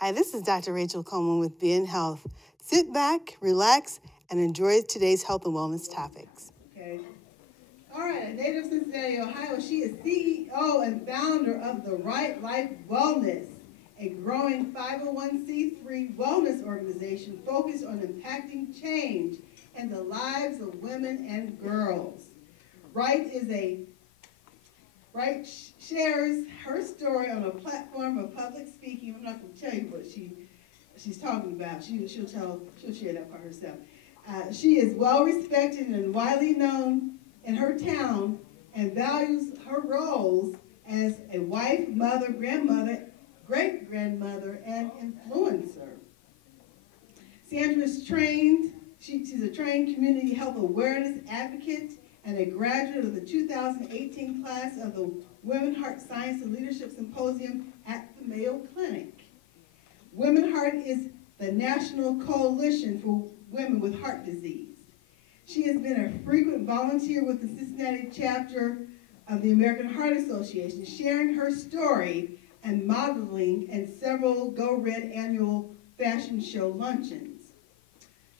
Hi, this is Dr. Rachael Coleman with Be in Health. Sit back, relax, and enjoy today's health and wellness topics. Okay. All right, a native of Cincinnati, Ohio, she is CEO and founder of the Right Life Wellness, a growing 501c3 wellness organization focused on impacting change in the lives of women and girls. Right shares her story on a platform of public speaking. I'm not going to tell you what she's talking about. She'll share that part herself. She is well respected and widely known in her town and values her roles as a wife, mother, grandmother, great-grandmother, and influencer. Sandra is trained. She's a trained community health awareness advocate and a graduate of the 2018 class of the Women Heart Science and Leadership Symposium at the Mayo Clinic. Women Heart is the national coalition for women with heart disease. She has been a frequent volunteer with the Cincinnati chapter of the American Heart Association, sharing her story and modeling in several Go Red annual fashion show luncheons.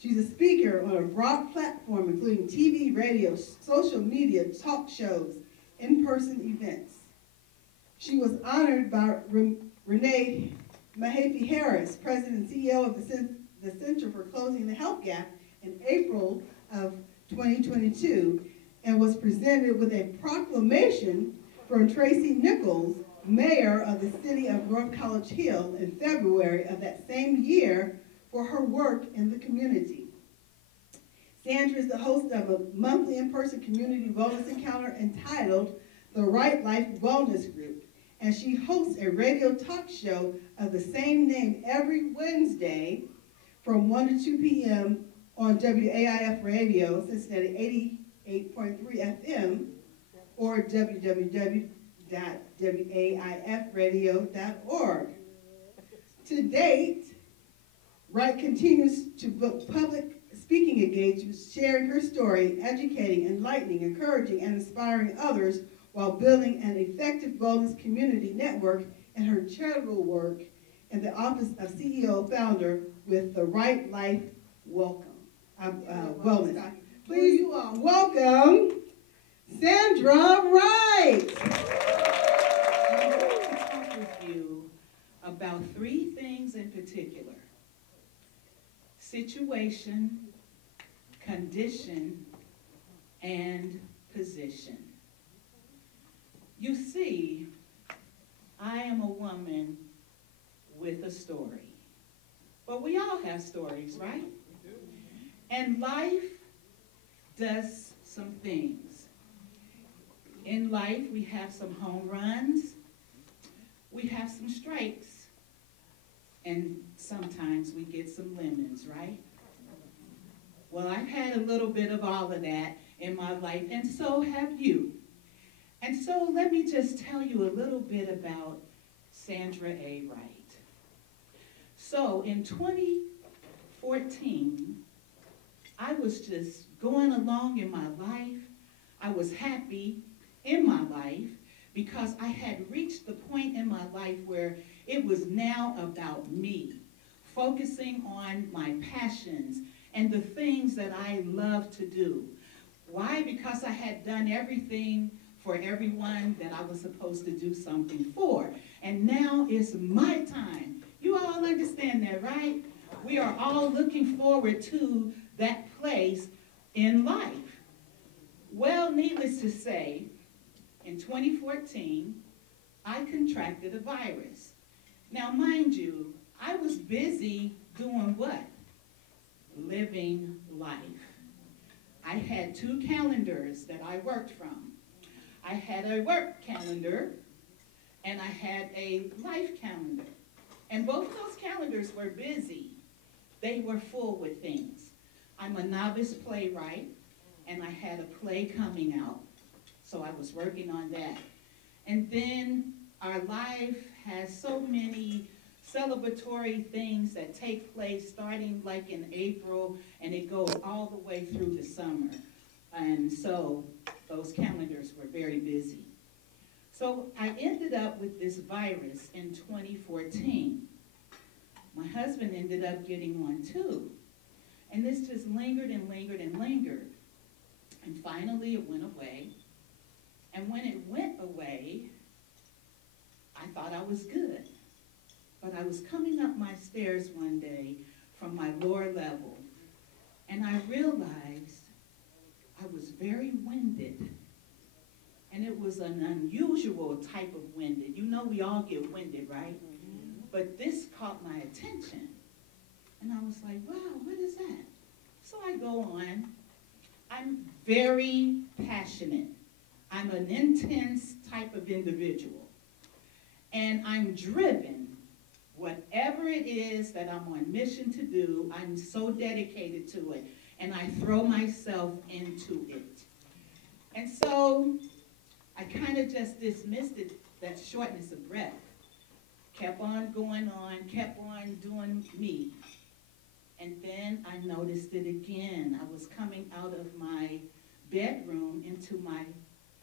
She's a speaker on a broad platform, including TV, radio, social media, talk shows, in-person events. She was honored by Renee Mahaffey-Harris, President and CEO of the Center for Closing the Health Gap, in April of 2022, and was presented with a proclamation from Tracy Nichols, mayor of the city of North College Hill, in February of that same year for her work in the community. Sandra is the host of a monthly in-person community wellness encounter entitled The Right Life Wellness Group, and she hosts a radio talk show of the same name every Wednesday from 1 to 2 p.m. on WAIF Radio, Cincinnati 88.3 FM, or www.waifradio.org. To date, Wright continues to book public speaking engagements, sharing her story, educating, enlightening, encouraging, and inspiring others while building an effective wellness community network in her charitable work in the office of CEO founder with the Right Life Wellness. Please welcome Sandra Wright. I'm going to talk with you about three things in particular: situation, condition, and position. You see, I am a woman with a story. But we all have stories, right? And life does some things. In life, we have some home runs, we have some strikes, and sometimes we get some lemons, right? Well, I've had a little bit of all of that in my life, and so have you. And so let me just tell you a little bit about Sandra A. Wright. So in 2014, I was just going along in my life. I was happy in my life because I had reached the point in my life where it was now about me, focusing on my passions and the things that I love to do. Why? Because I had done everything for everyone that I was supposed to do something for. And now it's my time. You all understand that, right? We are all looking forward to that place in life. Well, needless to say, in 2014, I contracted a virus. Now, mind you, I was busy doing what? Living life. I had two calendars that I worked from. I had a work calendar and I had a life calendar. And both those calendars were busy. They were full with things. I'm a novice playwright and I had a play coming out. So I was working on that. And then our life has so many celebratory things that take place starting like in April, and it goes all the way through the summer. And so those calendars were very busy. So I ended up with this virus in 2014. My husband ended up getting one too. And this just lingered and lingered and lingered. And finally it went away. And when it went away, I thought I was good. But I was coming up my stairs one day from my lower level, and I realized I was very winded. And it was an unusual type of winded. You know we all get winded, right? Mm-hmm. But this caught my attention. And I was like, wow, what is that? So I go on. I'm very passionate. I'm an intense type of individual. And I'm driven. Whatever it is that I'm on mission to do, I'm so dedicated to it. And I throw myself into it. And so I kind of just dismissed it, that shortness of breath. Kept on going on, kept on doing me. And then I noticed it again. I was coming out of my bedroom into my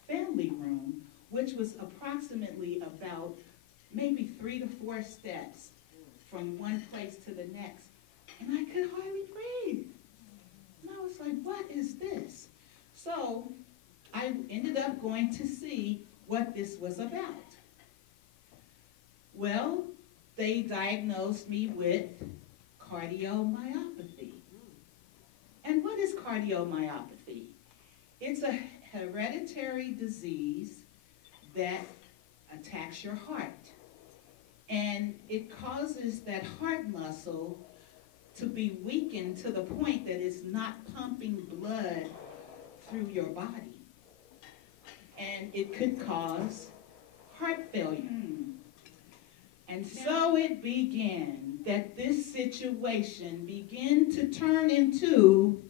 family room, which was approximately about maybe 3 to 4 steps from one place to the next. And I could hardly breathe. And I was like, what is this? So I ended up going to see what this was about. Well, they diagnosed me with cardiomyopathy. And what is cardiomyopathy? It's a hereditary disease that attacks your heart. And it causes that heart muscle to be weakened to the point that it's not pumping blood through your body. And it could cause heart failure. And so it began that this situation began to turn into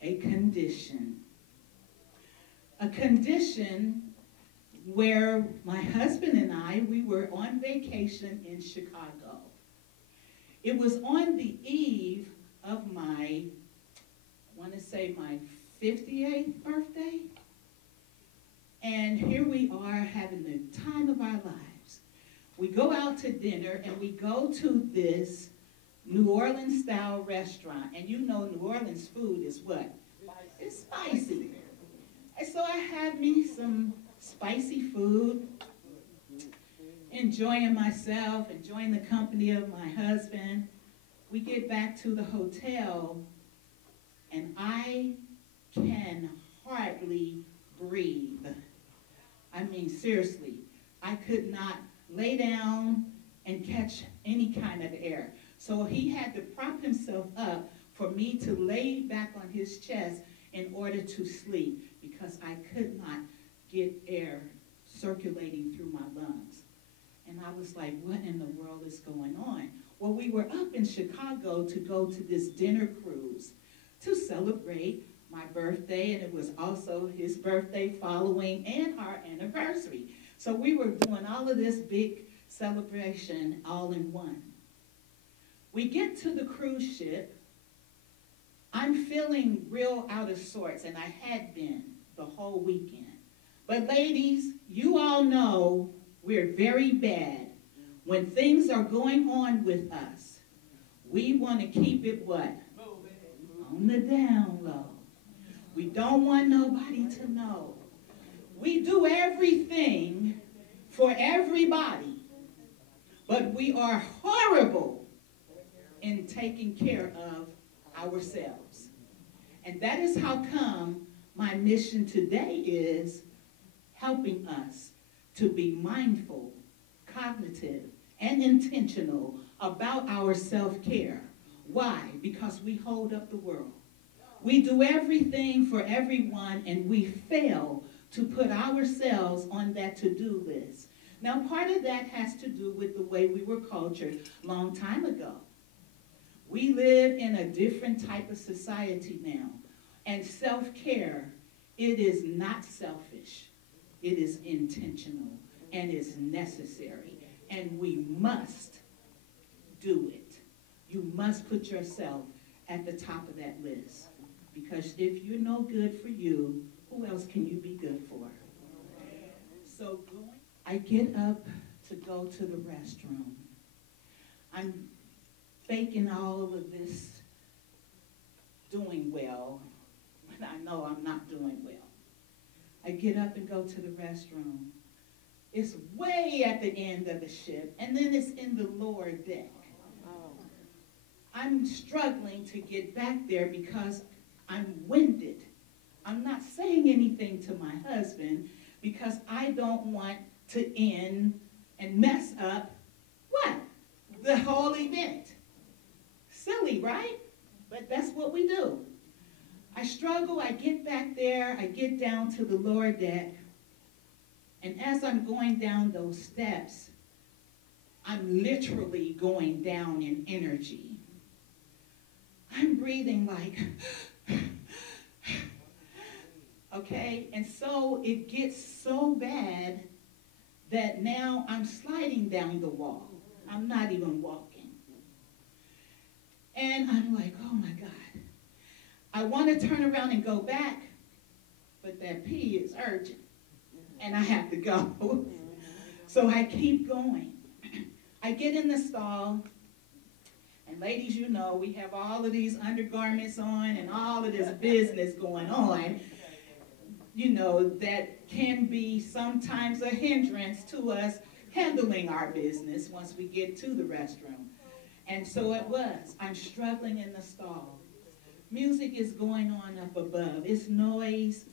a condition. A condition where my husband and I, we were on vacation in Chicago. It was on the eve of my, I want to say my 58th birthday. And here we are having the time of our lives. We go out to dinner and we go to this New Orleans style restaurant. And you know New Orleans food is what? It's spicy. And so I had me some spicy food, enjoying myself, enjoying the company of my husband. We get back to the hotel, and I can hardly breathe. I mean, seriously, I could not lay down and catch any kind of air. So he had to prop himself up for me to lay back on his chest in order to sleep, because I could not get air circulating through my lungs. And I was like, what in the world is going on? Well, we were up in Chicago to go to this dinner cruise to celebrate my birthday, and it was also his birthday following and our anniversary. So we were doing all of this big celebration all in one. We get to the cruise ship. I'm feeling real out of sorts, and I had been the whole weekend. But ladies, you all know we're very bad. When things are going on with us, we want to keep it what? On the down low. We don't want nobody to know. We do everything for everybody, but we are horrible in taking care of ourselves. And that is how come my mission today is helping us to be mindful, cognitive, and intentional about our self-care. Why? Because we hold up the world. We do everything for everyone, and we fail to put ourselves on that to-do list. Now, part of that has to do with the way we were cultured a long time ago. We live in a different type of society now, and self-care, it is not selfish. It is intentional, and it's necessary, and we must do it. You must put yourself at the top of that list, because if you're no good for you, who else can you be good for? So I get up to go to the restroom. I'm faking all of this doing well, but I know I'm not doing well. I get up and go to the restroom. It's way at the end of the ship, and then it's in the lower deck. I'm struggling to get back there because I'm winded. I'm not saying anything to my husband because I don't want to end and mess up what? The whole event. Silly, right? But that's what we do. I struggle, I get back there, I get down to the lower deck, and as I'm going down those steps, I'm literally going down in energy. I'm breathing like, okay? And so it gets so bad that now I'm sliding down the wall. I'm not even walking. And I'm like, oh my God. I want to turn around and go back, but that pee is urgent, and I have to go. So I keep going. I get in the stall, and ladies, you know, we have all of these undergarments on and all of this business going on, you know, that can be sometimes a hindrance to us handling our business once we get to the restroom. And so it was. I'm struggling in the stall. Music is going on up above. It's noise.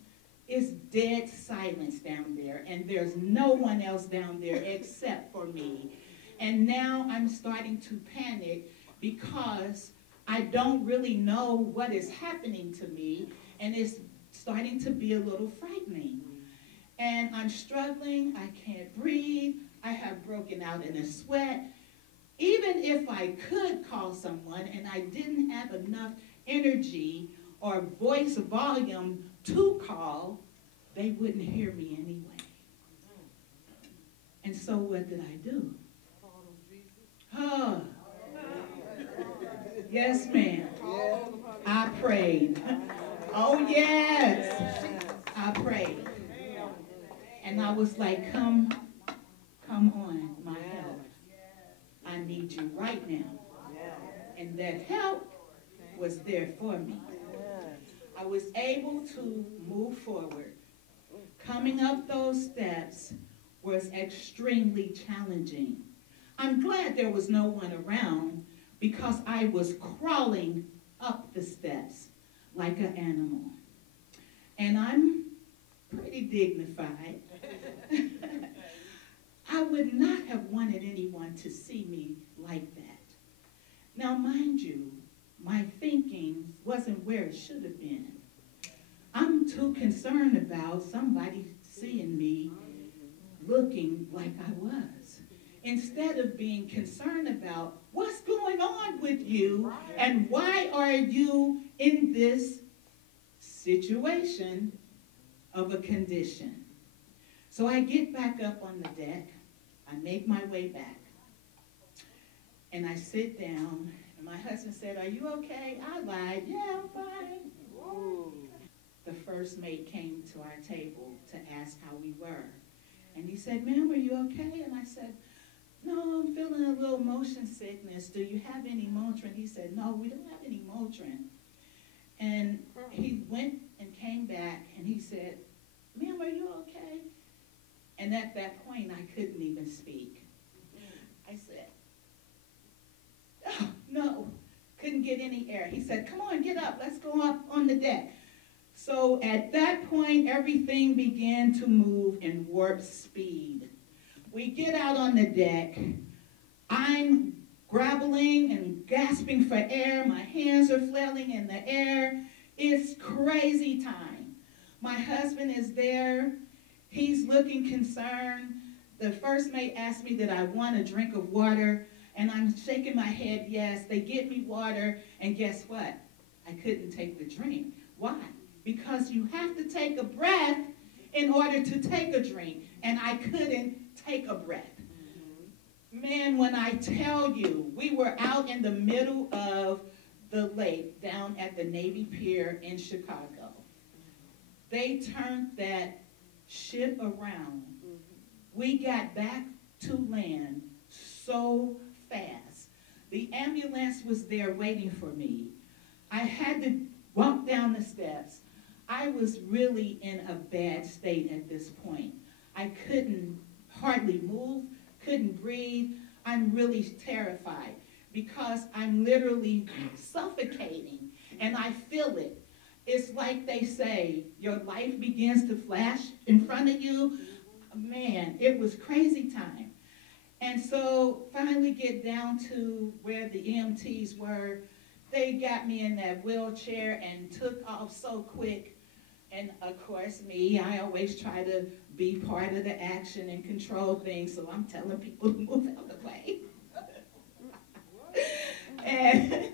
It's dead silence down there. And there's no one else down there except for me. And now I'm starting to panic because I don't really know what is happening to me. And it's starting to be a little frightening. And I'm struggling. I can't breathe. I have broken out in a sweat. Even if I could call someone and I didn't have enough energy or voice volume to call, they wouldn't hear me anyway. And so what did I do? Oh, yes, ma'am. I prayed. Oh, yes. I prayed. And I was like, come on, my help. I need you right now. And that help was there for me. I was able to move forward. Coming up those steps was extremely challenging. I'm glad there was no one around because I was crawling up the steps like an animal. And I'm pretty dignified. I would not have wanted anyone to see me like that. Now, mind you, my thinking wasn't where it should have been. I'm too concerned about somebody seeing me looking like I was, instead of being concerned about what's going on with you and why are you in this situation of a condition. So I get back up on the deck. I make my way back. And I sit down, and my husband said, "Are you okay?" I lied, "Yeah, I'm fine." Whoa. The first mate came to our table to ask how we were. And he said, "Ma'am, are you okay?" And I said, "No, I'm feeling a little motion sickness. Do you have any Motrin?" He said, "No, we don't have any Motrin." And he went and came back, and he said, "Ma'am, are you okay?" And at that point, I couldn't even speak. I said, "Oh, no," couldn't get any air. He said, "Come on, get up. Let's go up on the deck." So at that point, everything began to move in warp speed. We get out on the deck. I'm grappling and gasping for air. My hands are flailing in the air. It's crazy time. My husband is there. He's looking concerned. The first mate asked me, did I want a drink of water? And I'm shaking my head, yes. They get me water, and guess what? I couldn't take the drink. Why? Because you have to take a breath in order to take a drink, and I couldn't take a breath. Man, when I tell you, we were out in the middle of the lake down at the Navy Pier in Chicago. They turned that ship around. We got back to land so fast. The ambulance was there waiting for me. I had to walk down the steps. I was really in a bad state at this point. I couldn't hardly move, couldn't breathe. I'm really terrified because I'm literally suffocating, and I feel it. It's like they say, your life begins to flash in front of you. Man, it was crazy time. And so finally get down to where the EMTs were. They got me in that wheelchair and took off so quick. And of course me, I always try to be part of the action and control things, so I'm telling people to move out of the way. And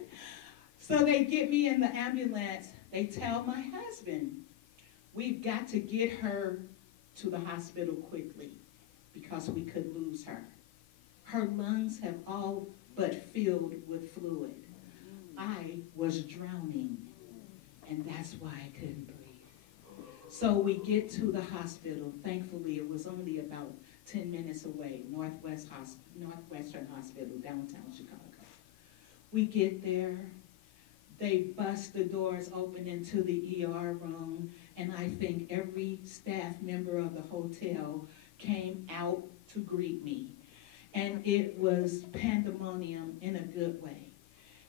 so they get me in the ambulance. They tell my husband, we've got to get her to the hospital quickly because we could lose her. Her lungs have all but filled with fluid. I was drowning, and that's why I couldn't breathe. So we get to the hospital. Thankfully, it was only about 10 minutes away, Northwestern Hospital, downtown Chicago. We get there. They bust the doors open into the ER room, and I think every staff member of the hotel came out to greet me. And it was pandemonium in a good way.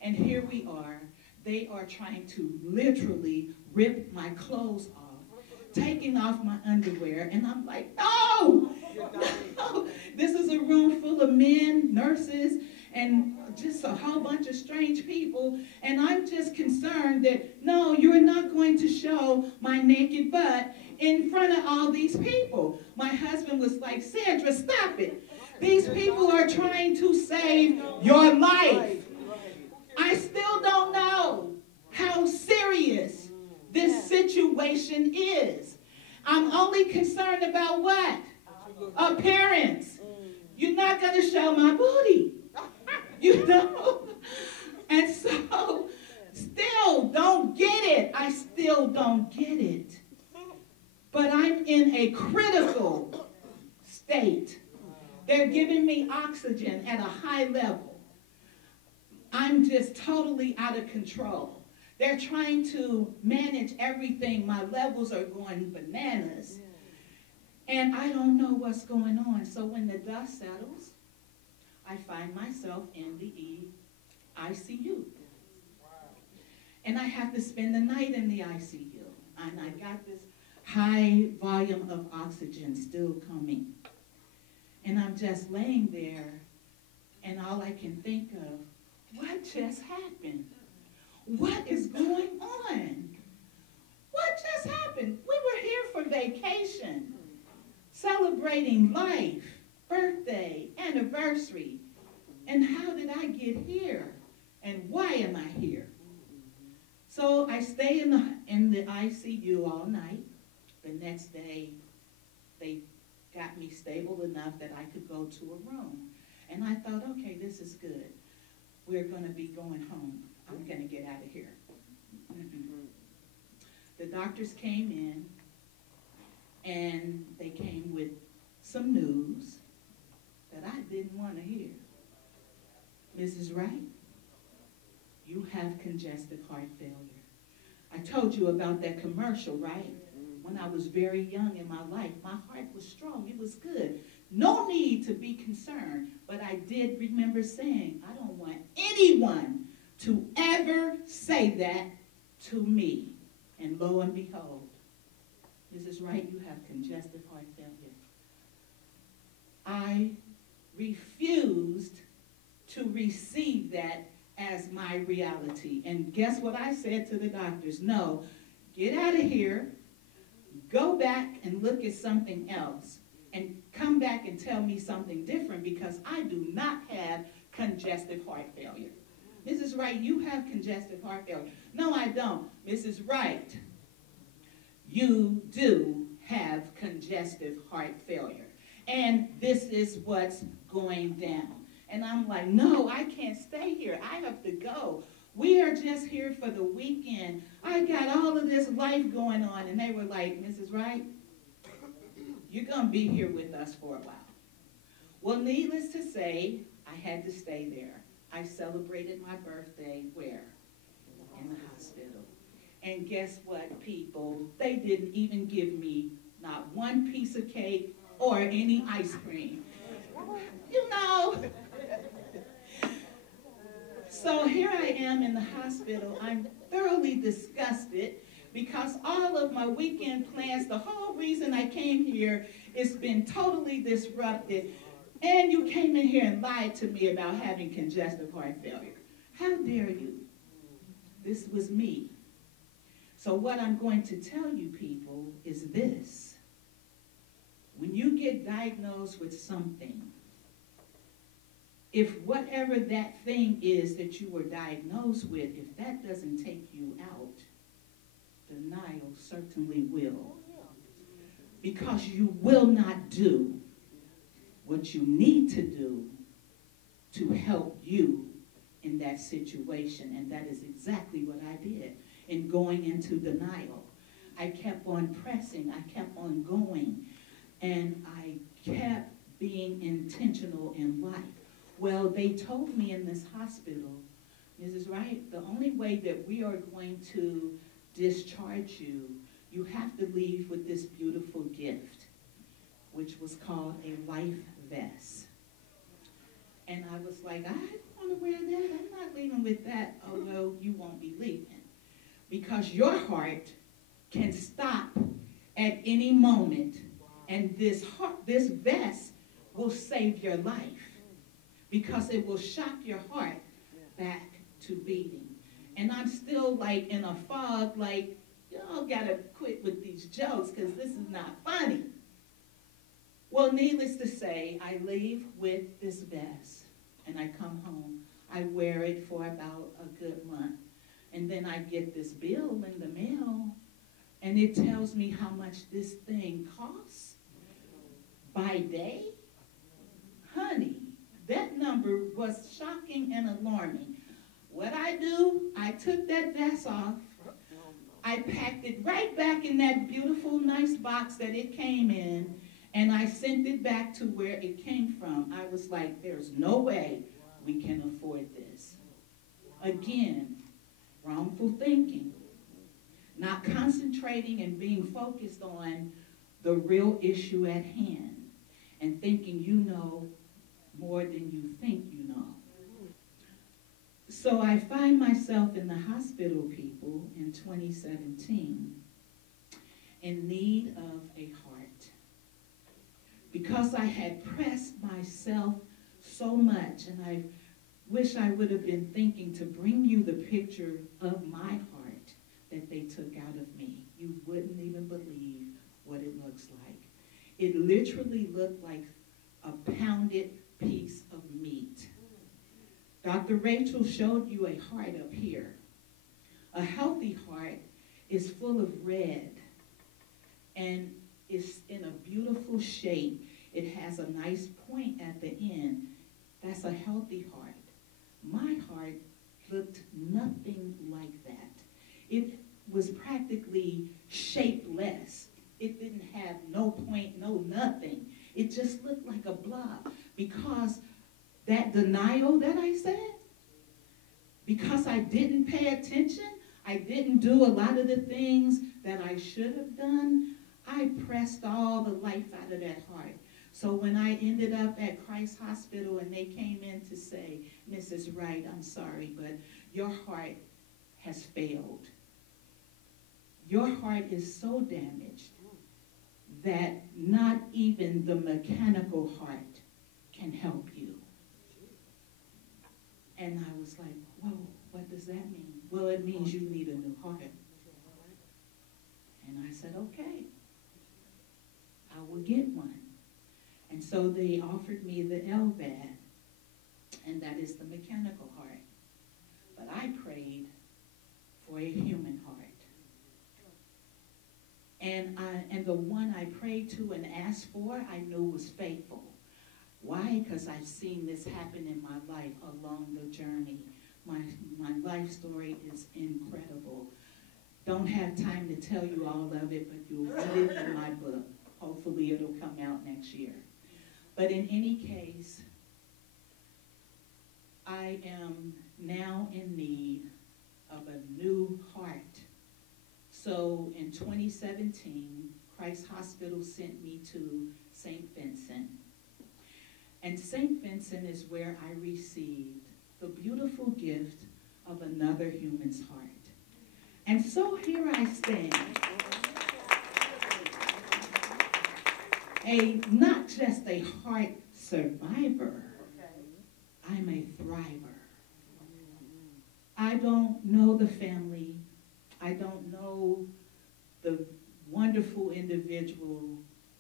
And here we are. They are trying to literally rip my clothes off, taking off my underwear, and I'm like, no! No! This is a room full of men, nurses, and just a whole bunch of strange people, and I'm just concerned that, no, you're not going to show my naked butt in front of all these people. My husband was like, Sandra, stop it. These people are trying to save your life. I still don't know how serious this situation is. I'm only concerned about what? Appearance. You're not going to show my booty. You know? And so, still don't get it. I still don't get it. But I'm in a critical state. They're giving me oxygen at a high level. I'm just totally out of control. They're trying to manage everything. My levels are going bananas. And I don't know what's going on. So when the dust settles, I find myself in the ICU. And I have to spend the night in the ICU. And I got this high volume of oxygen still coming. And I'm just laying there, and all I can think of, what just happened? What is going on? What just happened? We were here for vacation, celebrating life, birthday, anniversary. And how did I get here? And why am I here? So I stay in the ICU all night. The next day, they got me stable enough that I could go to a room. And I thought, okay, this is good. We're going to be going home. I'm going to get out of here. The doctors came in, and they came with some news that I didn't want to hear. Mrs. Wright, you have congestive heart failure. I told you about that commercial, right? When I was very young in my life, my heart was strong. It was good. No need to be concerned. But I did remember saying, I don't want anyone to ever say that to me. And lo and behold, Mrs. Wright, you have congestive heart failure. I refused to receive that as my reality. And guess what I said to the doctors? No, get out of here. Go back and look at something else and come back and tell me something different because I do not have congestive heart failure. Mrs. Wright, you have congestive heart failure. No, I don't. Mrs. Wright, you do have congestive heart failure. And this is what's going down. And I'm like, no, I can't stay here. I have to go. We are just here for the weekend. I got all of this life going on. And they were like, Mrs. Wright, you're going to be here with us for a while. Well, needless to say, I had to stay there. I celebrated my birthday where? In the hospital. And guess what, people? They didn't even give me not one piece of cake or any ice cream. You know. So here I am in the hospital. I'm thoroughly disgusted because all of my weekend plans, the whole reason I came here, it's been totally disrupted. And you came in here and lied to me about having congestive heart failure. How dare you? This was me. So what I'm going to tell you people is this. When you get diagnosed with something, if whatever that thing is that you were diagnosed with, if that doesn't take you out, denial certainly will. Because you will not do what you need to do to help you in that situation. And that is exactly what I did in going into denial. I kept on pressing, I kept on going, and I kept being intentional in life. Well, they told me in this hospital, Mrs. Wright, the only way that we are going to discharge you, you have to leave with this beautiful gift, which was called a life vest. And I was like, I don't want to wear that. I'm not leaving with that. Oh, well, you won't be leaving. Because your heart can stop at any moment, and this vest will save your life because it will shock your heart back to beating. And I'm still like in a fog, like, y'all gotta quit with these jokes because this is not funny. Well, needless to say, I leave with this vest and I come home. I wear it for about a good month. And then I get this bill in the mail, and it tells me how much this thing costs by day. Honey, that number was shocking and alarming. What I do, I took that vest off, I packed it right back in that beautiful, nice box that it came in, and I sent it back to where it came from. I was like, there's no way we can afford this. Again, wrongful thinking, not concentrating and being focused on the real issue at hand, and thinking you know more than you think you know. So I find myself in the hospital, people, in 2017, in need of a heart. Because I had pressed myself so much, and I wish I would have been thinking to bring you the picture of my heart that they took out of me. You wouldn't even believe what it looks like. It literally looked like a pounded piece of meat. Dr. Rachael showed you a heart up here. A healthy heart is full of red, and it's in a beautiful shape. It has a nice point at the end. That's a healthy heart. My heart looked nothing like that. It was practically shapeless. It didn't have no point, no nothing. It just looked like a blob because that denial that I said, because I didn't pay attention, I didn't do a lot of the things that I should have done, I pressed all the life out of that heart. So when I ended up at Christ Hospital and they came in to say, Mrs. Wright, I'm sorry, but your heart has failed. Your heart is so damaged that not even the mechanical heart can help you. And I was like, whoa, what does that mean? Well, it means you need a new heart. And I said, okay, I will get one. And so they offered me the LVAD, and that is the mechanical heart. But I prayed for a human heart. And the one I prayed to and asked for, I knew was faithful. Why? Because I've seen this happen in my life along the journey. My life story is incredible. Don't have time to tell you all of it, but you'll read it in my book. Hopefully it'll come out next year. But in any case, I I am now in need of a new heart. So in 2017, Christ Hospital sent me to St. Vincent. And St. Vincent is where I received the beautiful gift of another human's heart. And so here I stand, not just a heart survivor, I'm a thriver. I don't know the family. I don't know the wonderful individual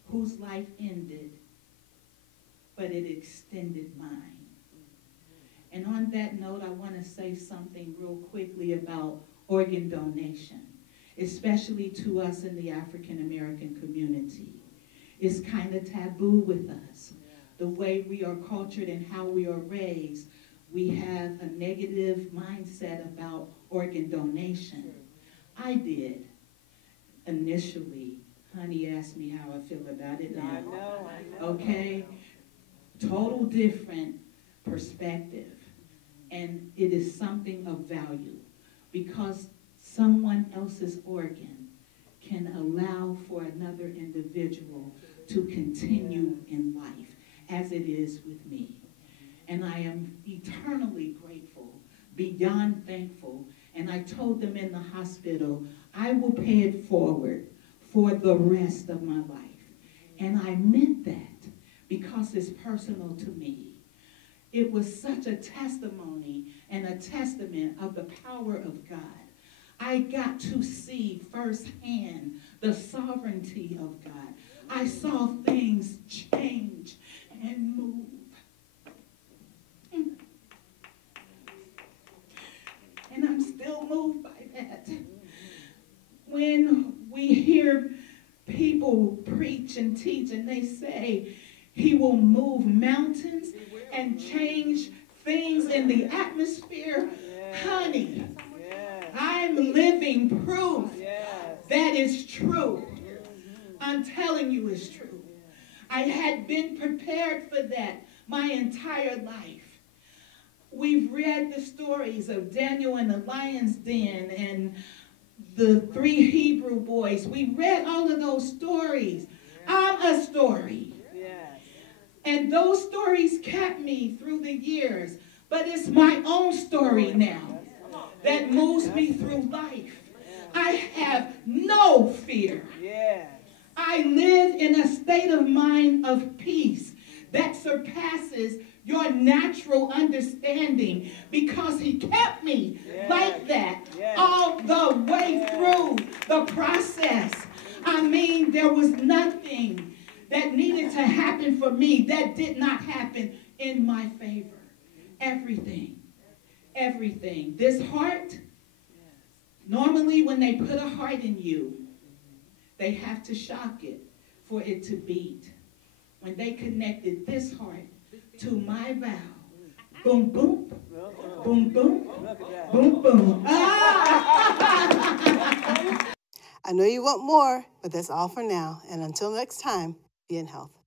whose life ended, but it extended mine. And on that note, I want to say something real quickly about organ donation, especially to us in the African American community. It's kind of taboo with us. The way we are cultured and how we are raised, we have a negative mindset about organ donation. I did initially. Honey asked me how I feel about it now. I know. Okay? Total different perspective. And it is something of value because someone else's organ can allow for another individual to continue in life as it is with me. And I am eternally grateful, beyond thankful. And I told them in the hospital, I will pay it forward for the rest of my life. And I meant that because it's personal to me. It was such a testimony and a testament of the power of God. I got to see firsthand the sovereignty of God. I saw things change and move. And I'm still moved by that. When we hear people preach and teach and they say he will move mountains and change things in the atmosphere, honey, I'm living proof that is true. I'm telling you it's true. I had been prepared for that my entire life. We've read the stories of Daniel in the lion's den and the 3 Hebrew boys. We read all of those stories. I'm a story. And those stories kept me through the years. But it's my own story now that moves me through life. I have no fear. I live in a state of mind of peace that surpasses your natural understanding because he kept me like that all the way through the process. I mean, there was nothing that needed to happen for me that did not happen in my favor. Everything. Everything. This heart, normally when they put a heart in you, they have to shock it for it to beat. When they connected this heart to my vow, boom, boom, boom, boom, boom, boom. I know you want more, but that's all for now. And until next time, be in health.